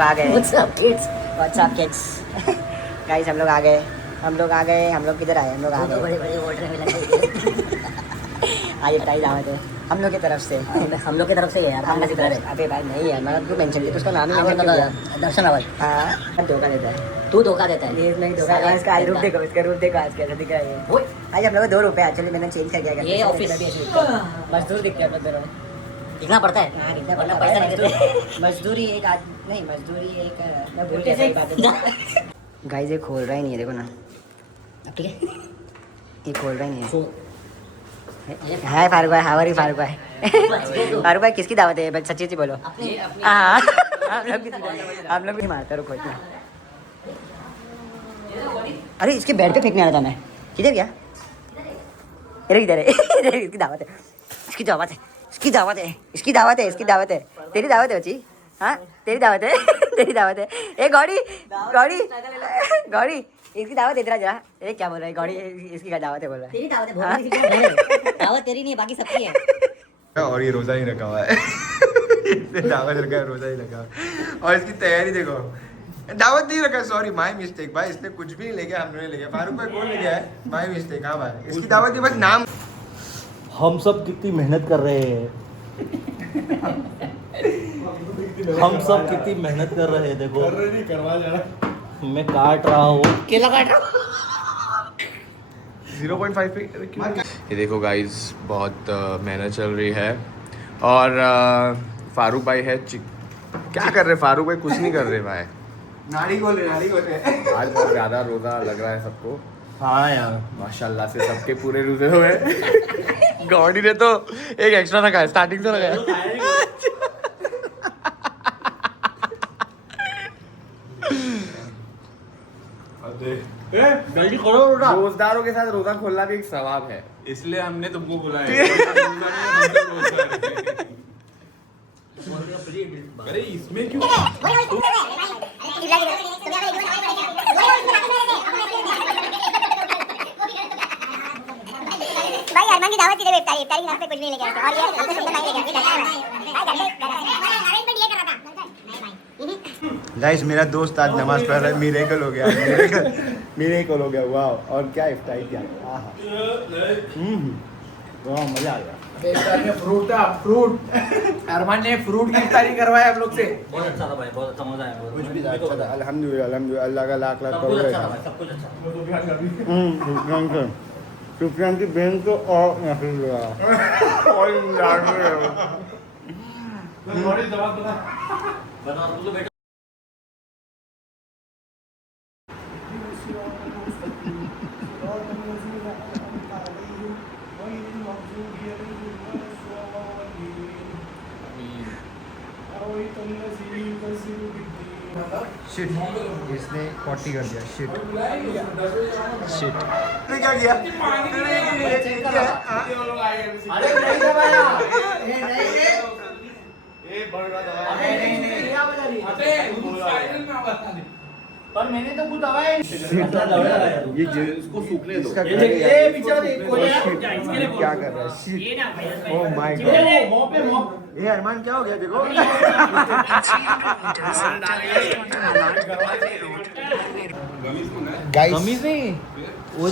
आ गए। WhatsApp kids guys, हम लोग आ गए। हम लोग किधर आए? हम लोग आ गए। बड़े ऑर्डर में लगे। आइए बताइए दावत है हम लोग की तरफ से। हम लोग की तरफ से यार। हम लोग इधर है। अबे भाई नहीं यार, मतलब तू मेंशन किया, उसका नाम ही मेंशन किया। दर्शन अवल। हां, धोखा देता है। तू धोखा देता है। ये नहीं धोखा। इसका आई रूप देखो, इसका रूप देखो आज कैसा दिख रहा है। वो आज हम लोग को 2 रुपए एक्चुअली मैंने चेंज कर दिया। ये ऑफिस मजदूर दिखते हैं बंदरों। दिखना पड़ता है। हां, दिखना पड़ता है, पैसा नहीं देते। मजदूरी एक आज नहीं, मजदूरी एक मैं भूल गया बात है। गाइस ये खोल रहा ही नहीं है, देखो ना। ठीक है, ये खोल रहा ही नहीं है। हाय फारूक भाई, हाउ आर यू फारूक भाई? फारूक भाई किसकी दावत है? बस सच्ची बोलो। हाँ, हम लोग भी मारते रुको इतना। अरे इसके बेड पे फेंकने आ रहा था मैं। किधर गया? इधर है। इसकी दावत है, इसकी दावत है, इसकी दावत है, इसकी दावत है, इसकी दावत है। तेरी दावत है बच्ची। हाँ तेरी दावत है। तेरी दावत है। ए गौड़ी गौड़ी गौड़ी, इसकी दावत है। इधर जरा। ए क्या बोल रहा है गौड़ी? इसकी क्या दावत है बोल रहा है? तेरी दावत है। दावत तेरी नहीं है, बाकी सबकी है। और ये रोजा ही रखा हुआ है। इसने दावत रखा है, रोजा ही रखा है। और इसकी तैयारी देखो। दावत नहीं रखा, सॉरी माय मिस्टेक भाई। इसने कुछ भी नहीं ले गया, हमने ले गया। फारूक भाई कौन ले गया है? My mistake. हाँ भाई, इसकी दावत ही बस नाम। हम सब कितनी मेहनत कर रहे हैं। हम सब कितनी मेहनत कर रहे हैं। देखो करवा जा रहा। मैं काट रहा हूँ, केला काट रहा हूँ। 0.5 पे ये देखो गाइस, बहुत मेहनत चल रही है। और फारूक भाई है क्या कर रहे? फारूक भाई कुछ नहीं कर रहे भाई। नाड़ी खोल रहे। आज बहुत ज़्यादा रोज़ा लग रहा है सबको। हाँ यार माशाल्लाह से सबके पूरे रोजे हुए। गौड़ी ने तो एक एक्स्ट्रा रखा है, स्टार्टिंग से रखा है। जल्दी करो रोजा। रोजदारों के साथ रोजा खोलना भी एक सवाब है, इसलिए हमने तुमको बुलाया। अरे इसमें क्यों? भाई अरमान की दावत इधर इफ्तारी के नाम पे कुछ नहीं लेके आते। और ये हमको सुनना नहीं लेके आते। गाइस मेरा दोस्त आज नमाज पढ़ रहा है। मिरेकल हो गया, मिरेकल हो गया। वाह, और क्या इफ्तारी किया। वाह मजा आ गया। फ्रूट अरमान ने फ्रूट की इफ्तारी करवाया हम लोग से। बहुत अच्छा था भाई, बहुत अच्छा मजा आया। कुछ भी अच्छा था। अल्हम्दुलिल्लाह, अल्हम्दुलिल्लाह, अल्लाह का लाख लाख सब कुछ करोड़ अच्छा था है। भाई, सब कुछ अच्छा। सुफियान की बहन तो और शिट, इसने 40 कर दिया। शिट तूने क्या किया? अरे नहीं दबाया। पर मैंने तो कुछ दबाया ये इसको सूखने दो। क्या कर रहा है? Shit, oh my God. ये अरमान क्या हो गया? देखो गमीज नहीं, वो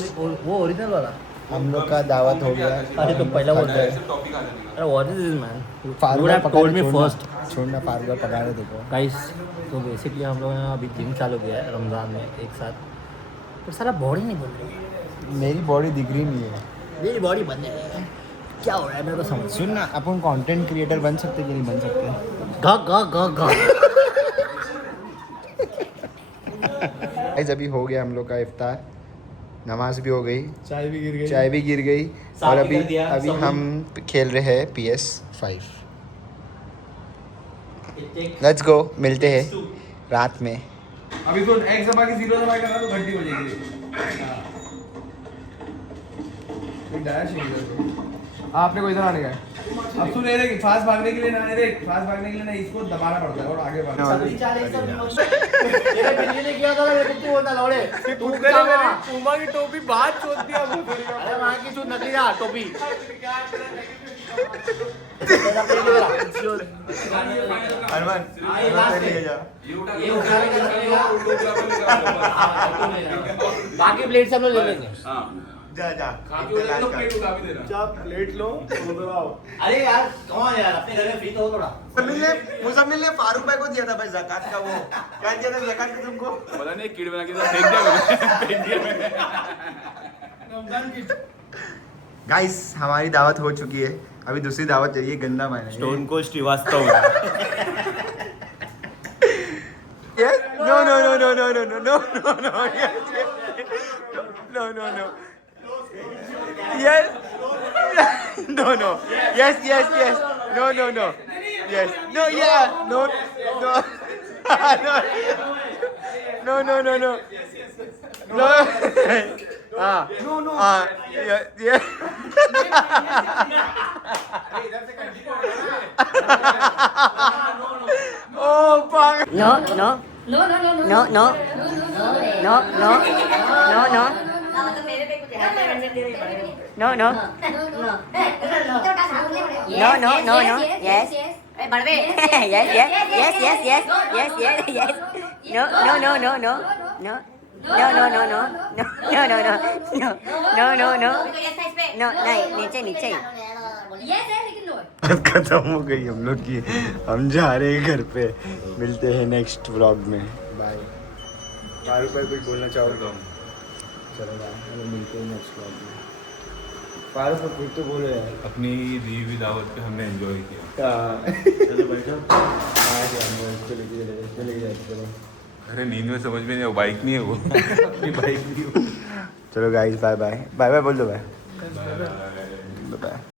ओरिजिनल वाला। हम लोग का दावत हो गया। अरे तो पहला बोल रहे हैं। अरे what is this man? Farooq have told me first. छोड़ना, फारूक का पका रहे। देखो गाइस, तो बेसिकली हम लोग ने अभी जिम चालू किया है रमज़ान में एक साथ। तो सारा बॉडी नहीं बन रही। मेरी बॉडी दिख रही नहीं है। मेरी बॉडी बनने है। क्या हो रहा है मेरे को समझ। सुन ना, अपन कंटेंट क्रिएटर बन सकते कि नहीं बन सकते? गाइस अभी हो गया हम लोग का इफ्तार, नमाज भी हो गई, चाय भी गिर गई और अभी हम खेल रहे हैं PS5। लेट्स गो, मिलते हैं रात में। अभी तो एक दबा के 0 दबा के करना तो घंटी बजेगी। आपने को इधर आने का है। अब तू ले रे, फास्ट भागने के लिए ना रे, फास्ट भागने के लिए ना, इसको दबाना पड़ता है और आगे बढ़ना। जल्दी चल ये बिल्ली ने किया था, मेरे को बोलता लौड़े तू पूमा की टोपी बात छोड़ दिया। अरे वहां की जो नकली था टोपी। हनुमान ले जा। बाकी प्लेट सब लोग ले लेंगे। जा जा प्लेट लो अरे यार कौन यार अपने घर में फ्री तो हो थोड़ा। मुजम्मिल ने फारूक भाई को दिया था भाई ज़कात का, वो क्या दिया था ज़कात का तुमको? पता नहीं कीड़ बना के फेंक दिया मैंने। गाइस हमारी दावत हो चुकी है, अभी दूसरी दावत चाहिए। गंदा मायने स्टोन को Srivastava. No no no no no no no no no no no no no yes no no yes yes yes no no no yes no yeah no no no no no no no ah no no yeah yeah oh fuck No, no, No, no, no, no, no. no, no, no, no, no, no, no, no, no, no, no, yes. Yes, yes, yes, yes, yes, yes, yes, yes. No, no, no, no, no, no. No, no, no, no, no, no, no, no, no, no, no, no, no, नहीं, नीचे नीचे ही। Yes है लेकिन no. बात खत्म हो गई हम लोग की, हम जा रहे हैं घर पे। मिलते हैं नेक्स्ट व्लॉग में। बाय। फारूक भाई कुछ बोलना चाहोगे? चलो बाय, हम लोग मिलते हैं नेक्स्ट व्लॉग में। फारूक को कुछ तो बोलो यार। अपनी दी हुई दावत पे हमने एंजॉय किया। चलो बैठो। आज हम चले गए चलो। अरे नींद में समझ में नहीं, वो बाइक नहीं है वो। अपनी बाइक नहीं है वो। चलो guys bye bye. Bye bye बोल दो बाय। बाय। बाय।